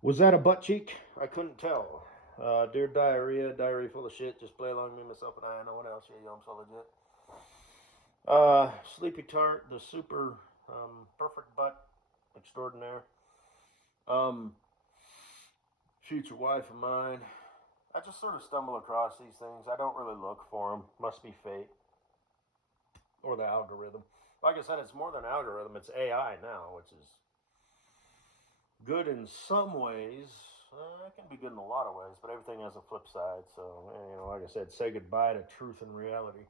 Was that a butt cheek? I couldn't tell. Dear diarrhea, diarrhea full of shit. Just play along, me, myself, and I. No one else. Yeah, yo, I'm so legit. Sleepy Tart, the super perfect butt extraordinaire. Um, future wife of mine. I just sort of stumble across these things. I don't really look for them. Must be fate or the algorithm. Like I said, it's more than algorithm. It's AI now, which is good in some ways. It can be good in a lot of ways, but everything has a flip side. So, like I said, say goodbye to truth and reality.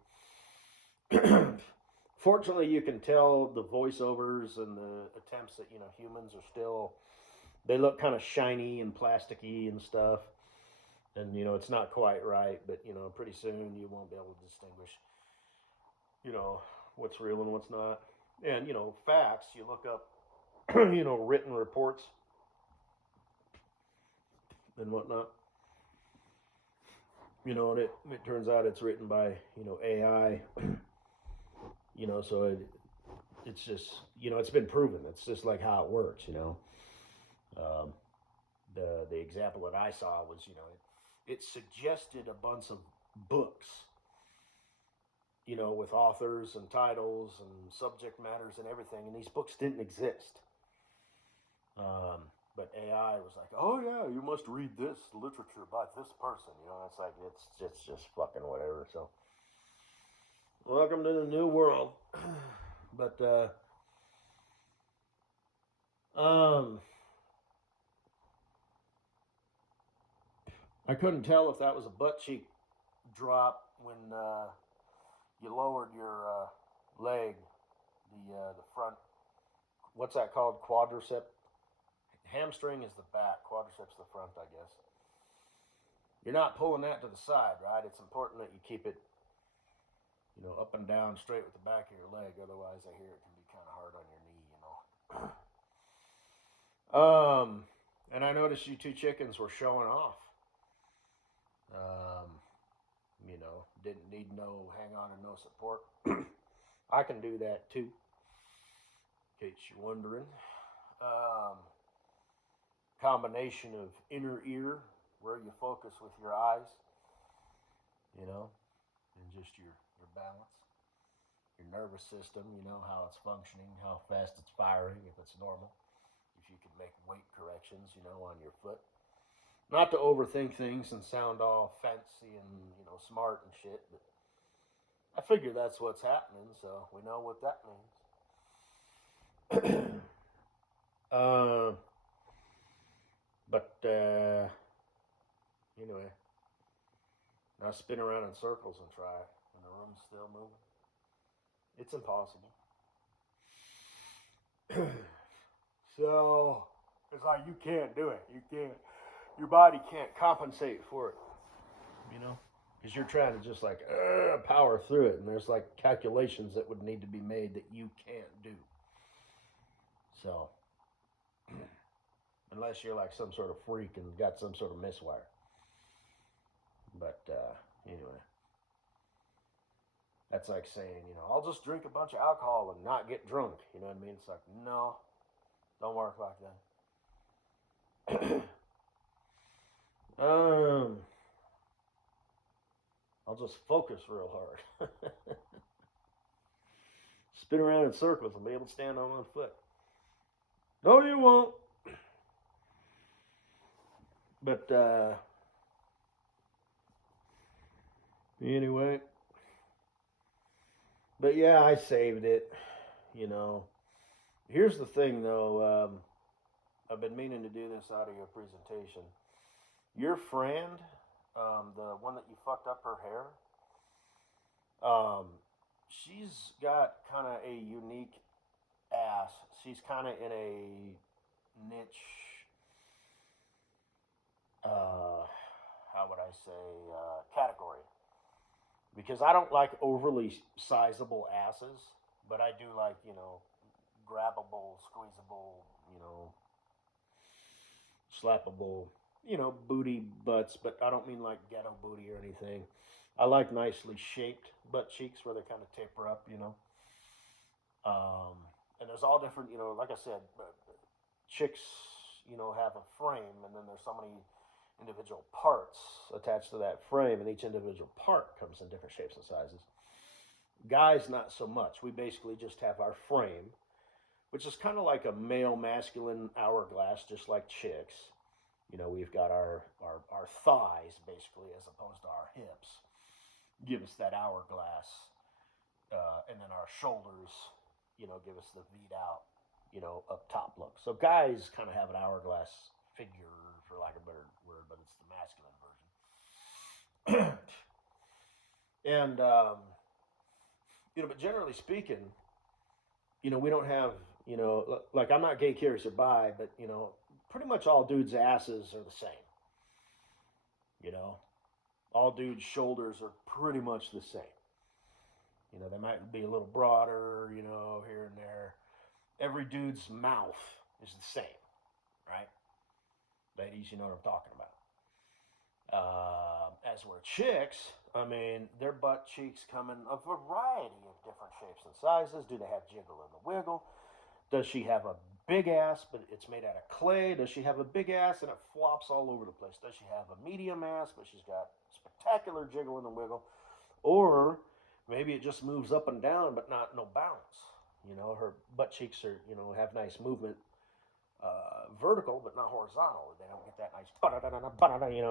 Fortunately, you can tell the voiceovers and the attempts that humans are still. They look kind of shiny and plasticky and stuff, and it's not quite right. But pretty soon you won't be able to distinguish, you know, what's real and what's not. And facts. You look up, written reports and whatnot. And it turns out it's written by AI. So it's just it's been proven. It's just like how it works. Um, the example that I saw was it suggested a bunch of books, with authors and titles and subject matters and everything, and these books didn't exist. But AI was like, oh yeah, you must read this literature by this person. It's like it's just fucking whatever. So welcome to the new world. But um, I couldn't tell if that was a butt cheek drop when you lowered your leg, the front. What's that called? Quadricep. Hamstring is the back. Quadriceps the front, I guess. You're not pulling that to the side, right? It's important that you keep it, up and down straight with the back of your leg. Otherwise, I hear it can be kind of hard on your knee. And I noticed you two chickens were showing off. Um, didn't need no hang on and no support. I can do that too, in case you're wondering. Um, Combination of inner ear, where you focus with your eyes, and just your balance, your nervous system, how it's functioning, how fast it's firing, if it's normal, if you can make weight corrections, on your foot. Not to overthink things and sound all fancy and smart and shit, but I figure that's what's happening, so we know what that means. uh, but anyway, now spin around in circles and try it, and the room's still moving. It's impossible. So it's like you can't do it. You can't. Your body can't compensate for it. Because you're trying to just like power through it, and there's like calculations that would need to be made that you can't do. So unless you're like some sort of freak and got some sort of miswire. But anyway, that's like saying, I'll just drink a bunch of alcohol and not get drunk. You know what I mean? It's like, no, don't work like that. I'll just focus real hard. Spin around in circles and be able to stand on one foot. No, you won't. But anyway, but yeah, I saved it. You know, Here's the thing though. I've been meaning to do this out of your presentation. Your friend, the one that you fucked up her hair, um, she's got kind of a unique ass. She's kind of in a niche. How would I say category? Because I don't like overly sizable asses, but I do like grabbable, squeezable, slappable, booty butts. But I don't mean like ghetto booty or anything. I like nicely shaped butt cheeks where they kind of taper up. And there's all different, like I said, chicks, have a frame, and then there's so many individual parts attached to that frame, and each individual part comes in different shapes and sizes. Guys, not so much. We basically just have our frame, which is kind of like a male masculine hourglass, just like chicks. We've got our thighs, basically, as opposed to our hips. Give us that hourglass. And then our shoulders, give us the V'd out, up top look. So guys kind of have an hourglass figure, for lack of a better word, but it's the masculine version. And, but generally speaking, we don't have, like I'm not gay, curious, or bi, but, pretty much all dudes' asses are the same. All dudes' shoulders are pretty much the same. They might be a little broader, here and there. Every dude's mouth is the same, right? Ladies, you know what I'm talking about. As were chicks, their butt cheeks come in a variety of different shapes and sizes. Do they have jiggle and the wiggle? Does she have a big ass, but it's made out of clay? Does she have a big ass and it flops all over the place? Does she have a medium ass, but she's got spectacular jiggle and the wiggle? Or maybe it just moves up and down, but no bounce. Her butt cheeks are, have nice movement, vertical, but not horizontal. They don't get that nice,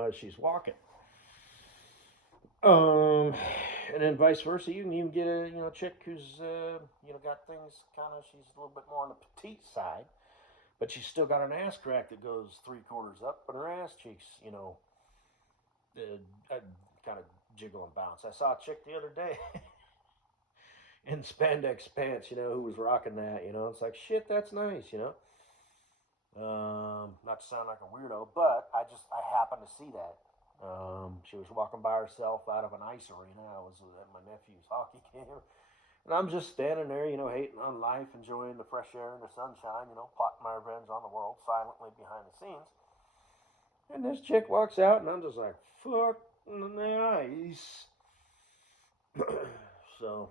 as she's walking. And then vice versa. You can even get a, chick who's, got things she's a little bit more on the petite side, but she's still got an ass crack that goes 3/4 up, but her ass cheeks, kind of jiggle and bounce. I saw a chick the other day in spandex pants, who was rocking that, it's like, shit, that's nice, not to sound like a weirdo, but I happened to see that. She was walking by herself out of an ice arena. I was at my nephew's hockey game, and I'm just standing there, hating on life, enjoying the fresh air and the sunshine, plotting my revenge on the world silently behind the scenes. And this chick walks out, and I'm just like, fuck in the ice. So,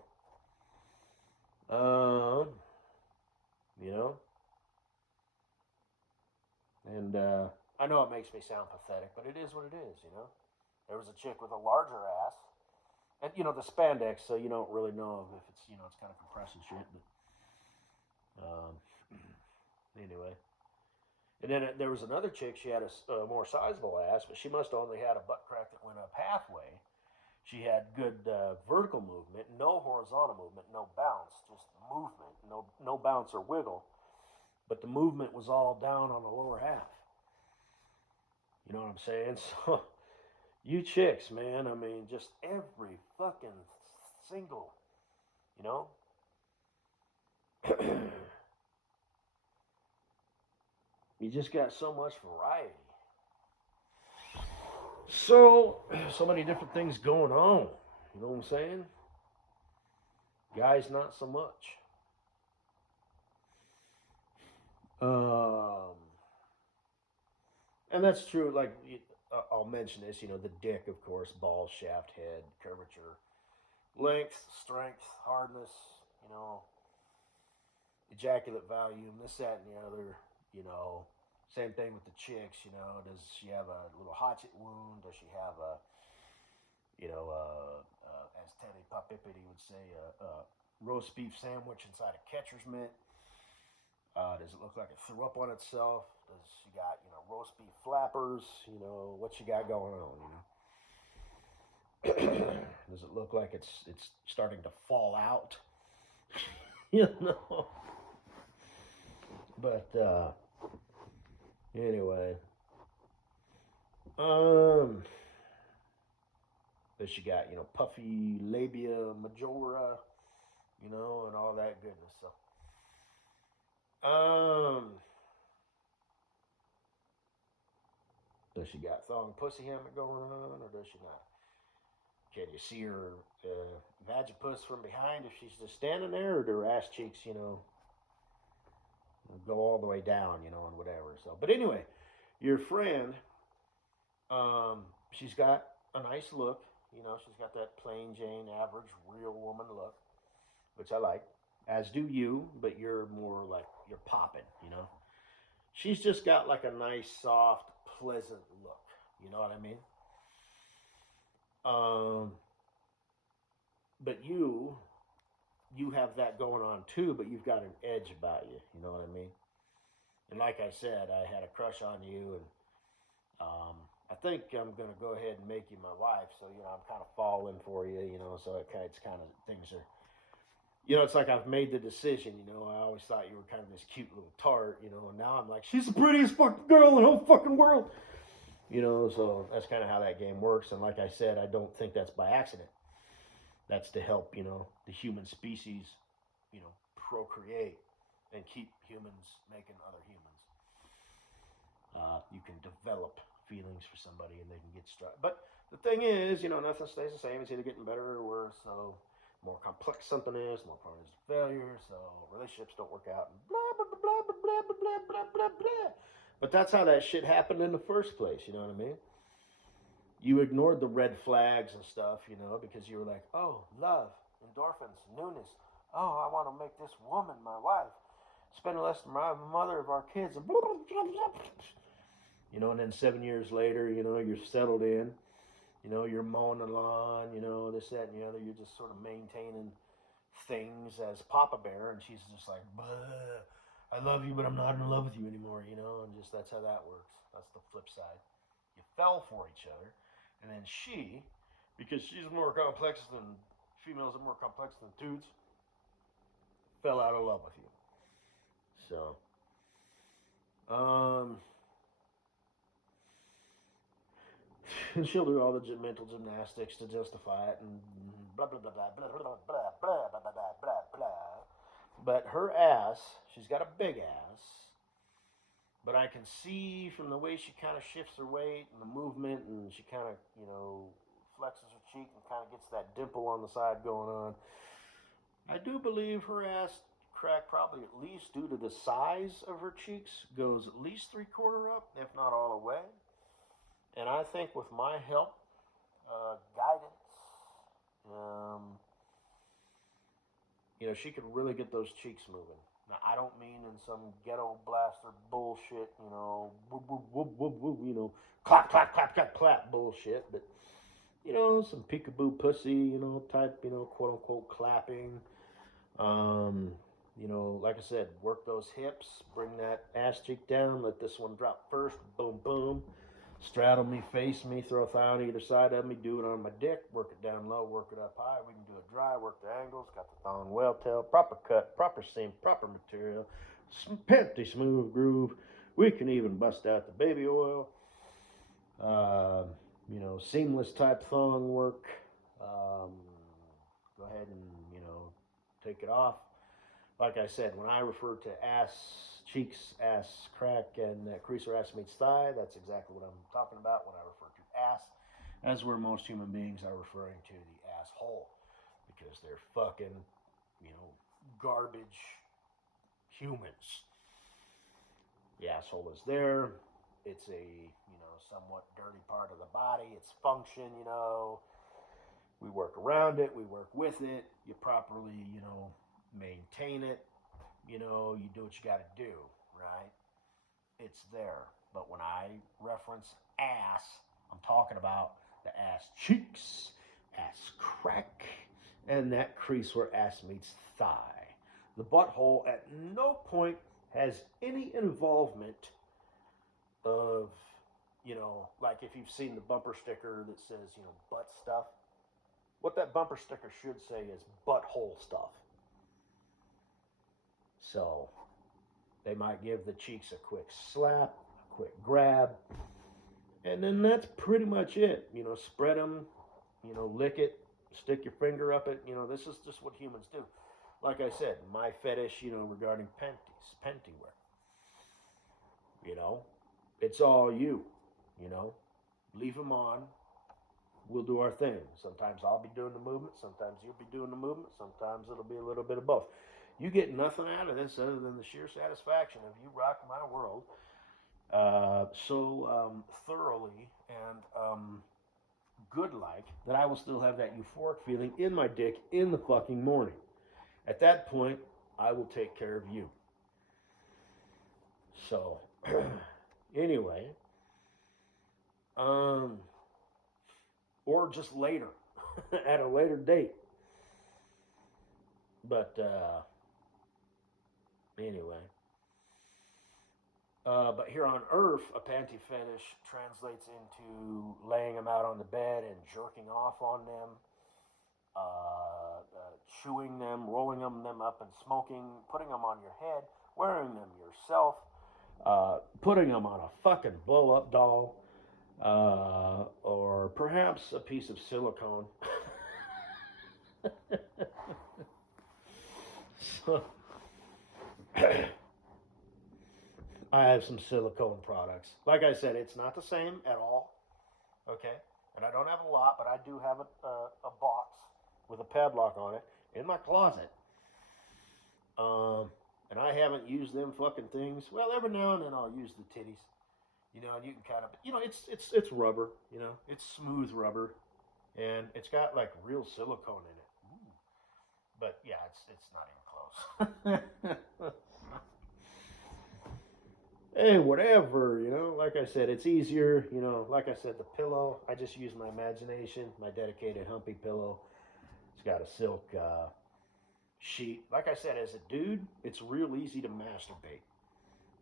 and I know it makes me sound pathetic, but it is what it is, There was a chick with a larger ass, and, the spandex, so you don't really know if it's, it's kind of compressing shit, but, anyway. And then there was another chick, she had a more sizable ass, but she must have only had a butt crack that went up halfway. She had good vertical movement, no horizontal movement, no bounce, just movement, no bounce or wiggle. But the movement was all down on the lower half. You know what I'm saying? So, you chicks, man, just every fucking single, You just got so much variety. So many different things going on. You know what I'm saying? Guys, not so much. And that's true. Like, I'll mention this, the dick, of course, ball, shaft, head, curvature, length, strength, hardness, ejaculate volume, this, that, and the other, Same thing with the chicks, does she have a little hatchet wound? Does she have a, as Teddy Papipity would say, a roast beef sandwich inside a catcher's mitt? Does it look like it threw up on itself? Does she got, roast beef flappers? What she got going on, Does it look like it's starting to fall out? But, anyway. Does she got, puffy labia majora, and all that goodness, so. Does she got thong pussy hammock going on, or does she not? Can you see her vagipus from behind if she's just standing there, or do her ass cheeks, go all the way down, and whatever. So, but anyway, your friend, she's got a nice look, she's got that plain Jane, average, real woman look, which I like, as do you, but you're more like, you're popping, She's just got like a nice, soft, pleasant look. You know what I mean? Um, but you have that going on too, but you've got an edge about you. You know what I mean? And like I said, I had a crush on you, and I think I'm gonna go ahead and make you my wife. So I'm kind of falling for you. So it's kind of things are. It's like I've made the decision. I always thought you were kind of this cute little tart. And now I'm like, she's the prettiest fucking girl in the whole fucking world. So that's kind of how that game works. And like I said, I don't think that's by accident. That's to help, the human species, procreate and keep humans making other humans. You can develop feelings for somebody and they can get struck. But the thing is, nothing stays the same. It's either getting better or worse. So more complex something is, more prone is to failure. So relationships don't work out and blah, blah, blah, blah, blah, blah, blah, blah, blah, blah. But that's how that shit happened in the first place. You know what I mean? You ignored the red flags and stuff, because you were like, oh, love, endorphins, newness. Oh, I want to make this woman my wife. Spend less than my mother of our kids. And and then 7 years later, you're settled in. You're mowing the lawn, this, that, and the other. You're just sort of maintaining things as Papa Bear, and she's just like, I love you, but I'm not in love with you anymore, and just that's how that works. That's the flip side. You fell for each other, and then she, because she's more complex than females are more complex than dudes, fell out of love with you. So, and she'll do all the mental gymnastics to justify it, and blah blah blah blah blah blah blah blah blah blah blah blah blah. But her ass, she's got a big ass. But I can see from the way she kind of shifts her weight and the movement, and she kind of, flexes her cheek and kind of gets that dimple on the side going on. I do believe her ass crack, probably at least due to the size of her cheeks, goes at least 3/4 up, if not all the way. And I think with my help, guidance, she could really get those cheeks moving. Now, I don't mean in some ghetto blaster bullshit, whoop, whoop, whoop, whoop, whoop, clap, clap, clap, clap, clap bullshit, but, some peekaboo pussy, type, quote unquote clapping. Like I said, work those hips, bring that ass cheek down, let this one drop first, boom, boom. Straddle me, face me, throw a thigh on either side of me, do it on my dick, work it down low, work it up high. We can do it dry, work the angles, got the thong well tail, proper cut, proper seam, proper material, panty smooth groove. We can even bust out the baby oil. Seamless type thong work. Go ahead and, take it off. Like I said, when I refer to ass cheeks, ass crack, and crease or ass meets thigh, that's exactly what I'm talking about when I refer to ass, as where most human beings are referring to the asshole, because they're fucking, garbage humans. The asshole is there. It's a, somewhat dirty part of the body. It's function, We work around it. We work with it. You properly, maintain it. You do what you got to do, right? It's there. But when I reference ass, I'm talking about the ass cheeks, ass crack, and that crease where ass meets thigh. The butthole at no point has any involvement of, like if you've seen the bumper sticker that says, butt stuff. What that bumper sticker should say is butthole stuff. So they might give the cheeks a quick slap, a quick grab, and then that's pretty much it. Spread them, lick it, stick your finger up it. This is just what humans do. Like I said, my fetish, regarding panty wear. It's all you, leave them on. We'll do our thing. Sometimes I'll be doing the movement. Sometimes you'll be doing the movement. Sometimes it'll be a little bit of both. You get nothing out of this other than the sheer satisfaction of you rock my world so thoroughly and good-like that I will still have that euphoric feeling in my dick in the fucking morning. At that point, I will take care of you. So Anyway, um, or just later, at a later date. But anyway, but here on Earth, a panty fetish translates into laying them out on the bed and jerking off on them, chewing them, rolling them up and smoking, putting them on your head, wearing them yourself, putting them on a fucking blow up doll, or perhaps a piece of silicone. So, I have some silicone products. Like I said, it's not the same at all. Okay, and I don't have a lot, but I do have a box with a padlock on it in my closet. And I haven't used them fucking things. Well, every now and then I'll use the titties. You know, and you can kind of, it's rubber. You know, it's smooth rubber, and it's got like real silicone in it. Ooh. But yeah, it's not even close. Hey, whatever, you know, like I said, it's easier, you know, like I said, the pillow, I just use my imagination, my dedicated humpy pillow. It's got a silk sheet. Like I said, as a dude, it's real easy to masturbate,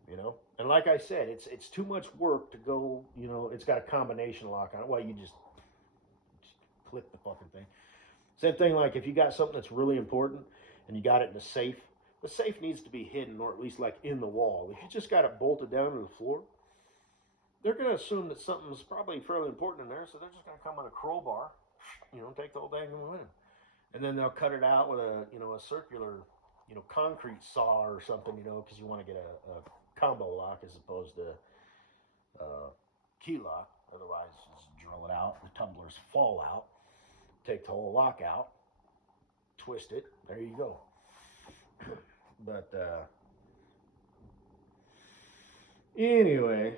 you know, and like I said, it's too much work to go, you know, it's got a combination lock on it. Well, you just click the fucking thing. Same thing, like if you got something that's really important and you got it in a safe, the safe needs to be hidden, or at least like in the wall. If you just got it bolted down to the floor, they're going to assume that something's probably fairly important in there, so they're just going to come with a crowbar, you know, take the whole thing and win. And then they'll cut it out with a, you know, a circular, you know, concrete saw or something, you know, because you want to get a combo lock as opposed to key lock. Otherwise, just drill it out, the tumblers fall out, take the whole lock out, twist it, there you go. But anyway,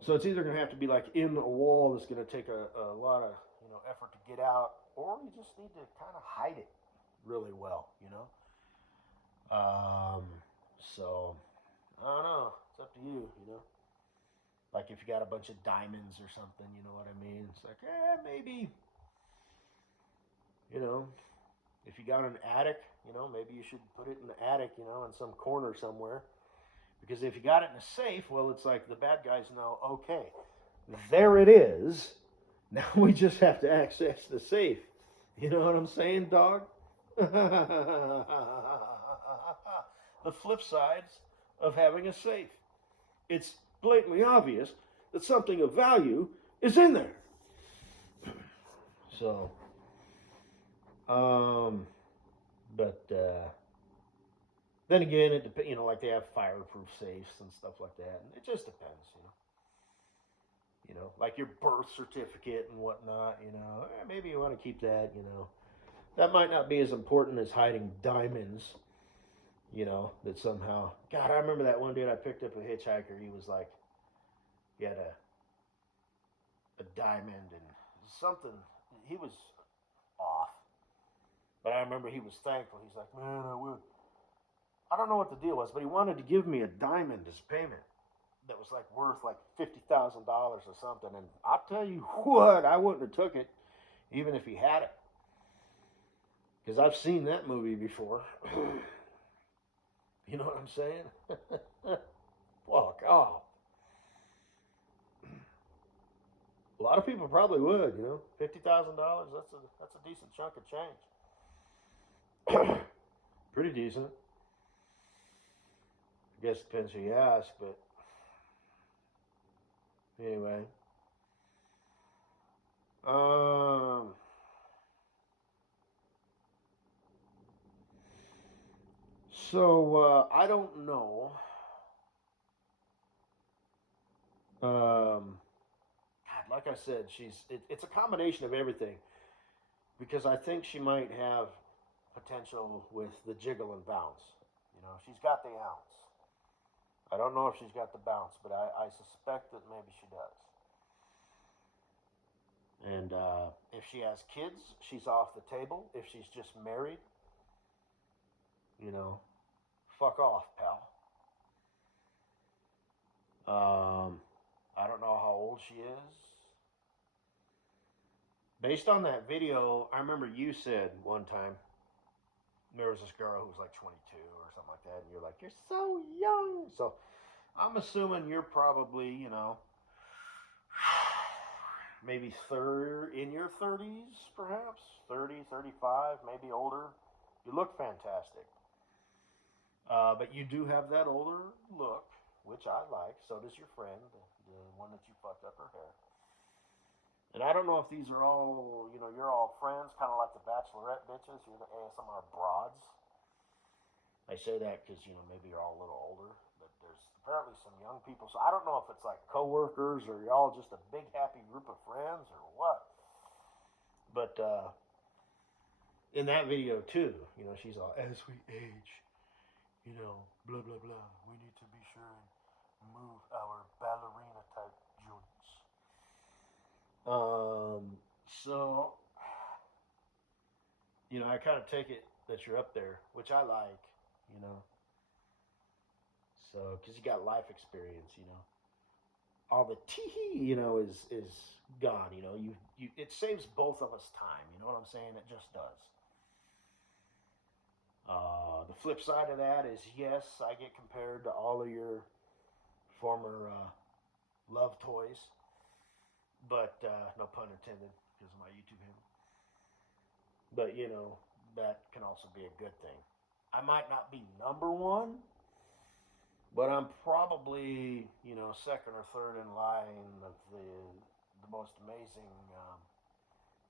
so it's either going to have to be like in a wall that's going to take a lot of, you know, effort to get out, or you just need to kind of hide it really well, you know. So I don't know. It's up to you, you know. Like if you got a bunch of diamonds or something, you know what I mean? It's like, maybe, you know, if you got an attic, you know, maybe you should put it in the attic, you know, in some corner somewhere. Because if you got it in a safe, well, it's like the bad guys know, okay, there it is. Now we just have to access the safe. You know what I'm saying, dog? The flip sides of having a safe. It's blatantly obvious that something of value is in there. So, but then again, it depends. You know, like they have fireproof safes and stuff like that. And it just depends, you know. You know, like your birth certificate and whatnot. You know, maybe you want to keep that. You know, that might not be as important as hiding diamonds. You know, that somehow. God, I remember that one dude I picked up a hitchhiker. He was like, he had a diamond and something. He was off. But I remember he was thankful. He's like, man, I don't know what the deal was, but he wanted to give me a diamond as payment that was like worth like $50,000 or something. And I'll tell you what, I wouldn't have took it, even if he had it, because I've seen that movie before. You know what I'm saying? Fuck off. A lot of people probably would, you know, $50,000. That's a decent chunk of change. Pretty decent. I guess it depends who you ask, but anyway. So I don't know. God, like I said, it's a combination of everything, because I think she might have potential with the jiggle and bounce. You know, she's got the ounce. I don't know if she's got the bounce, but I suspect that maybe she does. And if she has kids, she's off the table. If she's just married, you know, fuck off, pal. I don't know how old she is. Based on that video, I remember you said one time there was this girl who was like 22 or something like that, and you're like, you're so young. So I'm assuming you're probably, maybe in your 30s, perhaps 30, 35, maybe older. You look fantastic. But you do have that older look, which I like. So does your friend, the one that you fucked up her hair. And I don't know if these are all, you're all friends, kind of like the Bachelorette bitches. You're the ASMR broads. I say that because, maybe you're all a little older. But there's apparently some young people. So I don't know if it's like coworkers or y'all just a big happy group of friends or what. But in that video too, she's all, as we age, blah, blah, blah. We need to be sure and move our ballerina type joints. So, I kind of take it that you're up there, which I like, So, because you got life experience, all the tee, is gone. It saves both of us time. You know what I'm saying? It just does. The flip side of that is, yes, I get compared to all of your former love toys, but no pun intended because of my YouTube handle. But that can also be a good thing. I might not be number one, but I'm probably second or third in line of the most amazing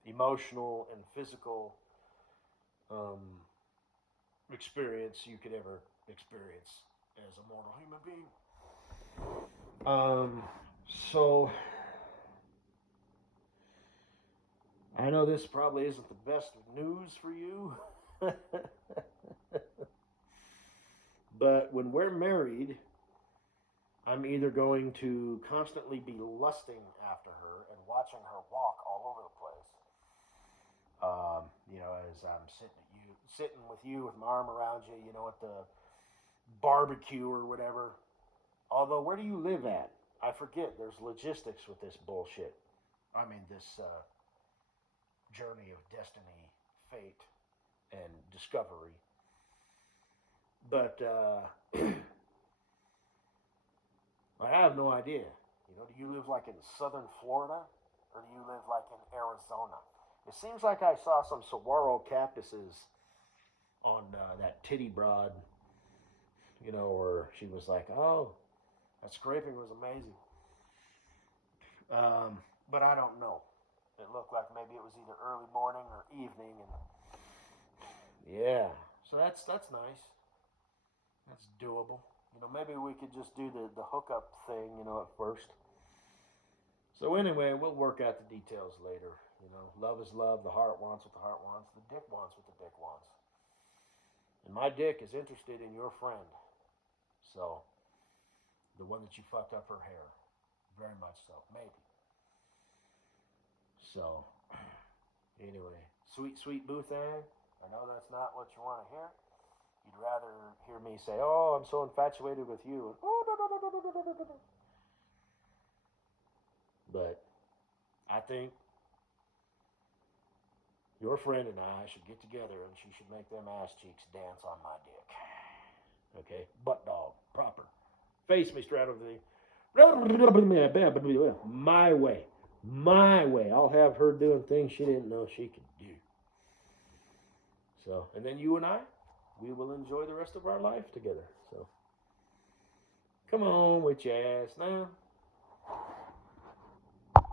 emotional and physical experience you could ever experience as a mortal human being. So I know this probably isn't the best news for you, but when we're married, I'm either going to constantly be lusting after her and watching her walk all over the place. As I'm sitting with you with my arm around you, at the barbecue or whatever. Although, where do you live at? I forget. There's logistics with this bullshit. I mean, this journey of destiny, fate, and discovery. But I have no idea. Do you live like in southern Florida, or do you live like in Arizona? It seems like I saw some saguaro cactuses on that titty broad, where she was like, oh, that scraping was amazing. But I don't know. It looked like maybe it was either early morning or evening, and yeah. So that's nice. That's doable. Maybe we could just do the hookup thing, at first. So anyway, we'll work out the details later. Love is love. The heart wants what the heart wants. The dick wants what the dick wants. And my dick is interested in your friend. So, the one that you fucked up her hair. Very much so. Maybe. So, anyway. Sweet, sweet boo thing. I know that's not what you want to hear. You'd rather hear me say, oh, I'm so infatuated with you. But I think your friend and I should get together and she should make them ass cheeks dance on my dick. Okay? Butt dog. Proper. Face me straight over the... My way. My way. I'll have her doing things she didn't know she could do. So, and then you and I, we will enjoy the rest of our life together. So, come on with your ass now.